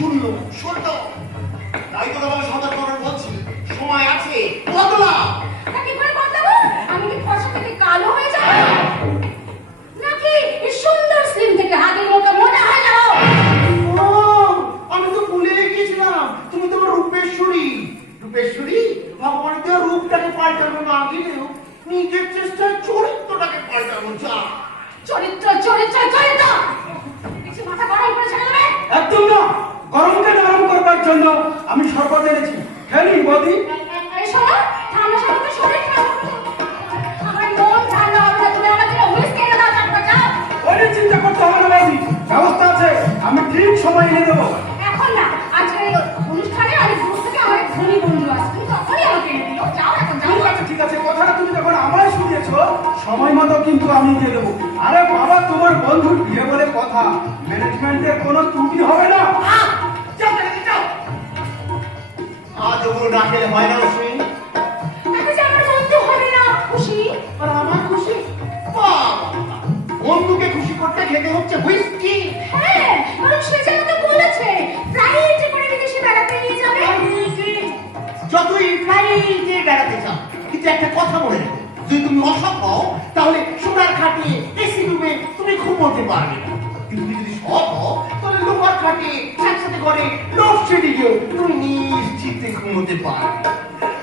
শূন্য শূন্য কিন্তু আমি দিয়ে দেবো। আরে বাবা তোমার বন্ধুর বিয়ে বলে কথা। ম্যানেজমেন্টের কোনো ত্রুটি হবে না? আজ ওগুলো না খেলে হয় না অশ্বিন এখন যে আমার বন্ধু হবে না খুশি? আর আমার খুশি? বাবা! বন্ধুকে খুশি করতে খেতে হচ্ছে হুইস্কি। হ্যাঁ কারণ সে তো বলেছে ফ্লাইটে করে বিদেশে বেড়াতে নিয়ে যাবে। যতই ফ্লাইটে বেড়াতে চাও কিন্তু একটা কথা বলে রেখো। যদি তুমি অসৎ তাহলে সোনার খাটে এসি রুমে তুমি ঘুমোতে পারবে না। তুমি যদি সৎ তাহলে লোহার খাটে একসাথে ঘরে লোডশেডিংয়েও তুমি নিশ্চিন্তে ঘুমোতে পারবে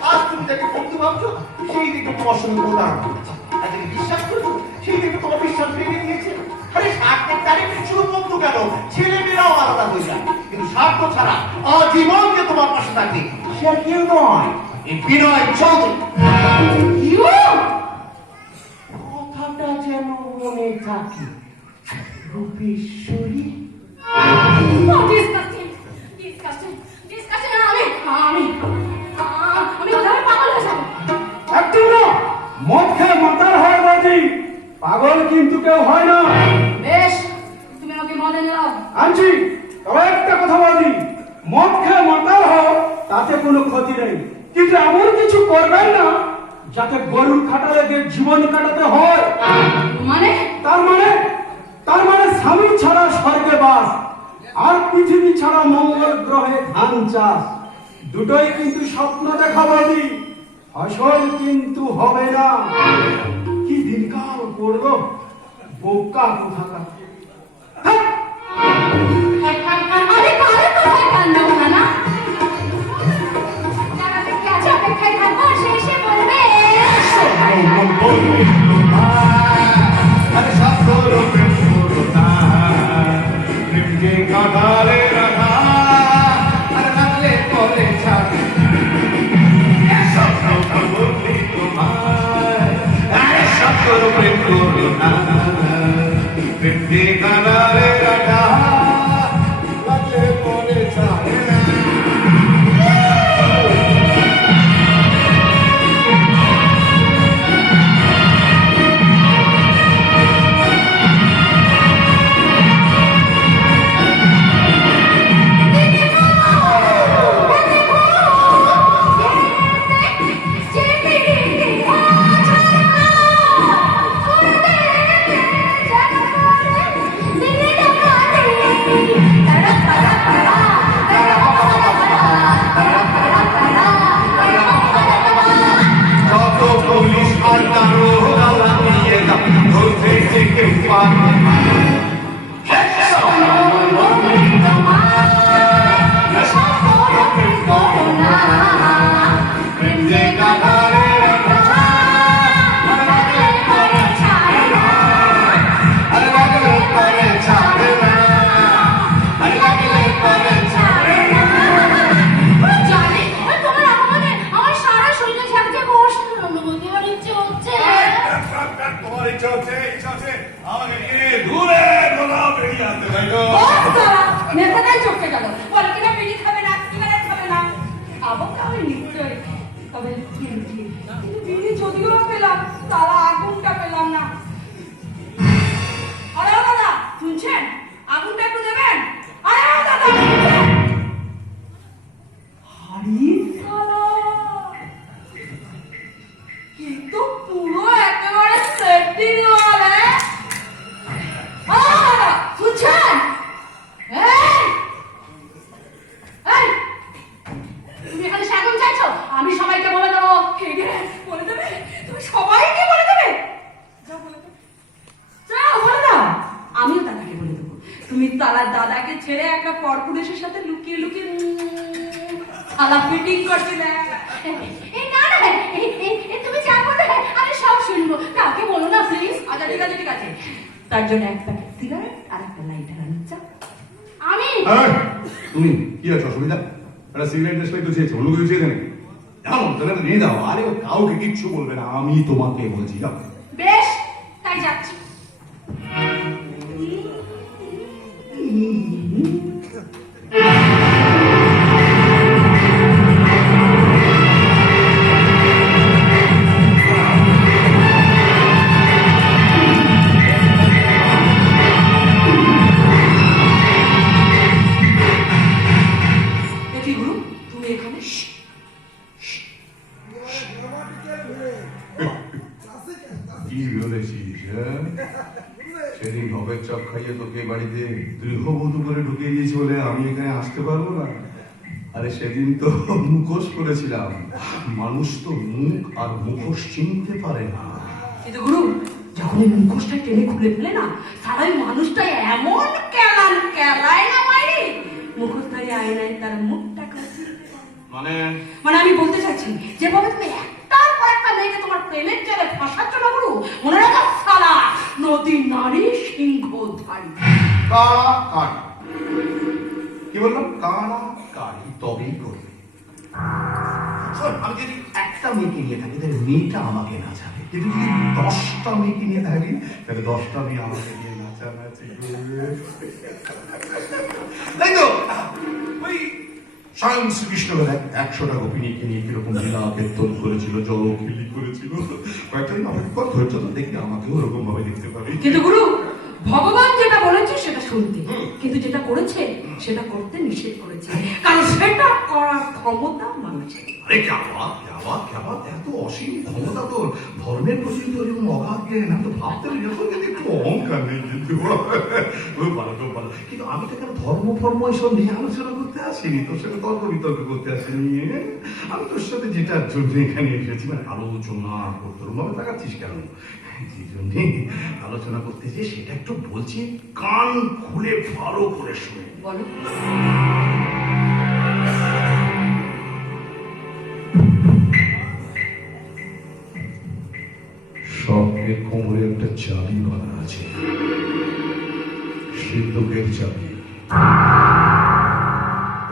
আজ তুমি যাকে বন্ধু ভাবছ, সেই দিকে তোমার সঙ্গে প্রতারণা বিশ্বাস করেছ, সেই দিকে তোমার বিশ্বাস ভেঙে দিয়েছে। আরে স্বার্থের তারে শুধু বন্ধু কেন? ছেলে মেয়েরাও আলাদা হয়ে যায়। কিন্তু স্বার্থ ছাড়া আজীবন যে তোমার পাশে থাকবে, সে আর কেউ নয়। বিনয় চৌধুরী। যেন মনে থাকে রূপেশ্বরী পাগল মদ খেয়ে হয় কিন্তু কেউ হয় না। বেশ তুমি আমাকে মনে নাও আনছি তবে একটা কথা বলি মদ খেয়ে মাতাল হও তাতে কোনো ক্ষতি নেই। কিন্তু এমন কিছু করবেন না যাতে গরুর খাটালে গিয়ে জীবন কাটাতে হয়। মানে? তার মানে তার মানে স্বামী ছাড়া স্বর্গে বাস আর পৃথিবী ছাড়া মঙ্গল গ্রহে ধান চাষ। দুটোই কিন্তু স্বপ্ন দেখা বলি ফসল কিন্তু হবে না। কি দিনকাল পড়ল বোকা কোথাকার। পরপুরুষের সাথে লুকিয়ে লুকিয়ে থালা ফিটিং করছিলে। এই না তুমি যা বলবে আমি সব শুনব। কাউকে বলো না প্লিজ আচ্ছা ঠিক আছে ঠিক আছে। তার জন্য এক প্যাকেট সিগারেট আর একটা লাইটার আনি আমি? তুমি কি আছে অসুবিধা? একটা সিগারেট দেশলাই তো চেয়েছো অন্য কিছু চেয়েছে নাকি? যাও তাহলে নিয়ে যাও। আরে ও কাউকে কিচ্ছু বলবে না আমি তোমাকে বলছি যাও। খাইয়ে তোকে বাড়িতে গৃহবধূ করে ঢুকিয়ে দিয়েছি বলে আমি এখানে আসতে পারব না? আরে সেদিন তো মুখোশ করেছিলাম মানুষ তো মুখ আর মুখোশ চিনতে পারে না। কিন্তু গুরু যখন এই মুখোশটা টেনে খুলে ফেলে না সারাই মানুষটা এমন কেলান কেলায় না মাইরি মুখোশধারী আয়নায় তার মুখটা মানে? মানে আমি বলতে চাচ্ছি যেভাবে তুমি একটার পর একটা মেয়েকে তোমার প্রেমের জালে ফাঁসাচ্ছ না গুরু মনে রাখো নদী নারী সিংহধারী। কাড়া কারি কি বললাম? কাড়া কারি তবেই করবে। আমি যদি একটা মেয়েকে নিয়ে থাকি, তাহলে মেয়েটা আমাকে নাচাবে কিন্তু যদি দশটা মেয়েকে নিয়ে থাকি, তাহলে দশটা মেয়ে আমাকে নিয়ে নাচানাচি স্বয়ং শ্রীকৃষ্ণ বেলায় একশোটা গোপিনীকে নিয়ে কীরকম লীলা কীর্তন করেছিল জল জলখিলি করেছিল। কয়েকটা দিন অপেক্ষা কর ধৈর্য তো দেখি আমাকেও ওরকম ভাবে দেখতে পাবে। কিন্তু গুরু, ভগবান যেটা বলেছে সেটা শুনতে। কিন্তু যেটা করেছে সেটা করতে নিষেধ করেছে। কারণ সেটা করার ক্ষমতা মানুষের। আরে এত অসীম ক্ষমতা ধর্মের প্রতি জ্ঞান আমি ভাবতে যখন একটু অহংকার নেই কিন্তু কিন্তু আমি তো কেন ধর্ম ফর্ম এসব নিয়ে আলোচনা করতে আসিনি? তোর সাথে তর্ক বিতর্ক করতে আসিনি? আমি তোর সাথে যেটার জন্য এখানে এসেছি মানে আলোচনা করতে। রুমাবে তাকাচ্ছিস কেন? যে জন্যে আলোচনা করতে যে সেটা একটু বলছি। কান খুলে ভালো করে শুনে বলো। স্বপ্নের কোমরে একটা চাবি বাঁধা আছে। সিন্ধুকের চাবি।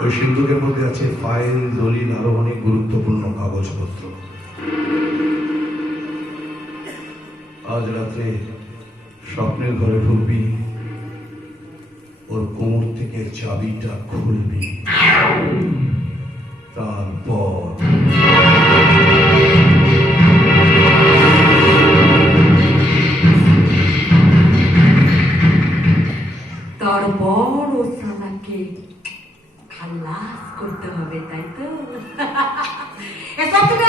ওই সিন্ধুকের মধ্যে আছে ফাইল দলিল আরও অনেক গুরুত্বপূর্ণ কাগজপত্র। আজ রাতে স্বপ্নের ঘরে ঢুকবি। ওর কোমর থেকে চাবিটা খুলবি। তারপর তারপর ও সালাকে খালাস করতে হবে, তাই তো? এসব তুমি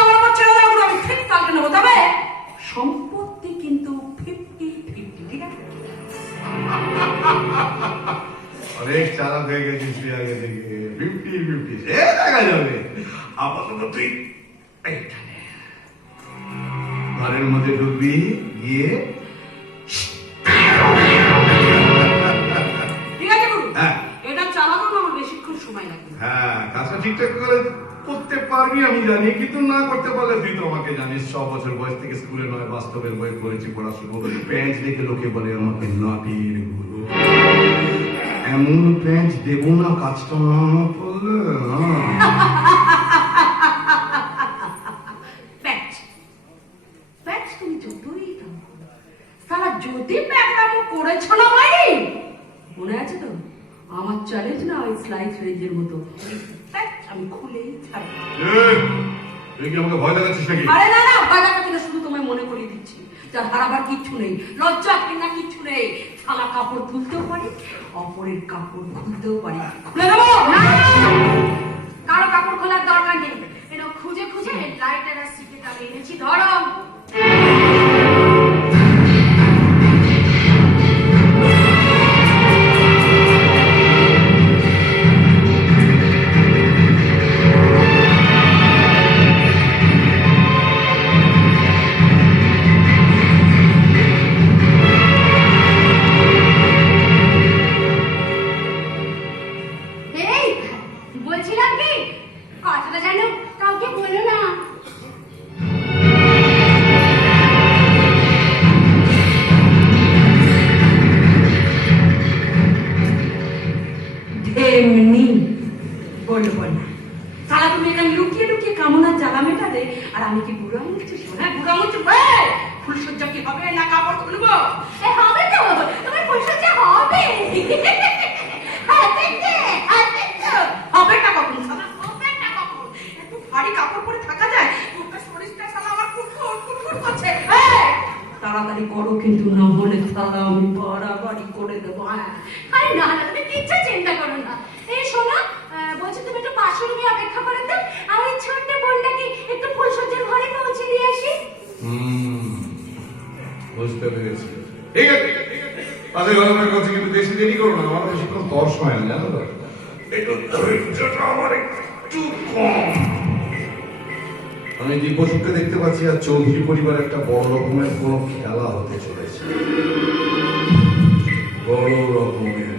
চালাক হয়ে গেছিস তুই আগে থেকে। ফিফটি সে দেখা যাবে। আপাতত তুই ঘরের মধ্যে ঢুকবি গিয়ে হ্যাঁ। হ্যাঁ কাজটা ঠিকঠাক করে করতে পারবি আমি জানি কিন্তু না করতে পারলে তুই তো আমাকে জানিস ছ বছর বয়স থেকে স্কুলে নয় বাস্তবের বই করেছি পড়াশুনো প্যাঁচ দেখে লোকে বলে আমাকে নাটির এমন প্যাঁচ দেবো না কাজটা না করলে হ্যাঁ। দাও সালা যদি প্যাকরামো করেছ না ভাই মনে আছে তো? আমার চ্যালেঞ্জ না ওই স্লাইস রেঞ্জের মতো। আমি খুলেই ছাড়বো। তুই কি আমাকে ভয় দেখাচ্ছিস নাকি? আরে না না ভয় লাগাচ্ছি না শুধু যার হারাবার কিচ্ছু নেই। লজ্জা কিনা কিচ্ছু নেই। থালা কাপড় তুলতেও পারি, অপরের কাপড় খুলতেও পারি। কারও কাপড় খোলার দরকার নেই। এটা খুঁজে খুঁজে লাইটার সিটে আমি এনেছি, ধরো। এমনি। বলব না সারা তুমি এখানে লুকিয়ে লুকিয়ে কামনা জ্বালা মেটালে আর আমি কি বুড়া মুড়ছি শোনা বুড়া মুড়ছি ফুলসজ্জা কি হবে না কাপড় খুলবো? হবে তো তোমার ফুলসজ্জা হবে। হ্যাঁ, হ্যাঁ, পরে থাকা যায় তাড়াতাড়ি করো কিন্তু না হলে সারা আমি বাড়াবাড়ি করে দেবো। আরে না তুমি কিচ্ছু চিন্তা করো না। আহ, বলছি তুমি একটু পাঁচশো রুমে অপেক্ষা করে আর ওই ছোট্ট বোনটাকে একটু ফুলসজ্জার ঘরে পৌঁছে দিয়ে আসি। হুম, বুঝতে পেরেছি। ঠিক আছে তাদের গল্পের কথা কিন্তু বেশি দেরি করো না আমার বেশিক্ষণ দর্শ হয় না জানো তো। একটু ধৈর্যটা আমার একটু কম। আমি দিব্যসুখকে দেখতে পাচ্ছি আর চৌধুরী পরিবার একটা বড় রকমের কোনো খেলা হতে চলেছে। বড় রকমের।